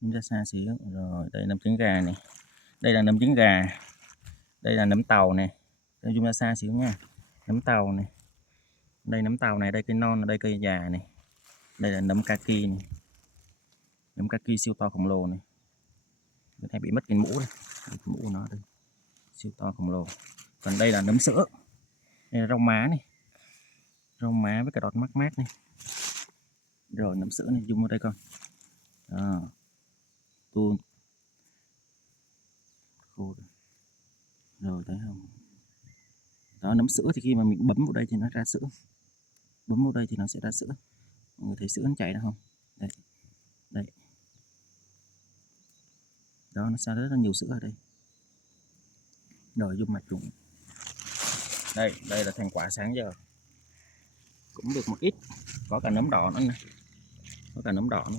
Zoom ra xa xíu. Rồi, đây nấm trứng gà này. Đây là nấm trứng gà. Đây là nấm tàu này. Zoom ra xa xíu nha. Nấm tàu này. Đây nấm tàu này, đây cây non, đây cây già này. Đây là nấm kaki này. Nấm kaki siêu to khổng lồ này. Cái này bị mất cái mũ đây. Cái mũ của nó đây. Siêu to khổng lồ. Còn đây là nấm sữa. Đây là rau má này. Rau má với cả đọt mát mát này. Rồi nấm sữa này, zoom vào đây con. Đó. Tuôn. Khô rồi. Rồi thấy không? Đó, nấm sữa thì khi mà mình bấm vào đây thì nó ra sữa. Bấm vào đây thì nó sẽ ra sữa. Mọi người thấy sữa nó chảy ra không? Đây. Đây. Đó, nó ra rất là nhiều sữa ở đây. Rồi zoom mặt chúng. Đây là thành quả sáng giờ. Cũng được một ít. Có cả nấm đỏ nữa nè. Có cả nấm đỏ nữa.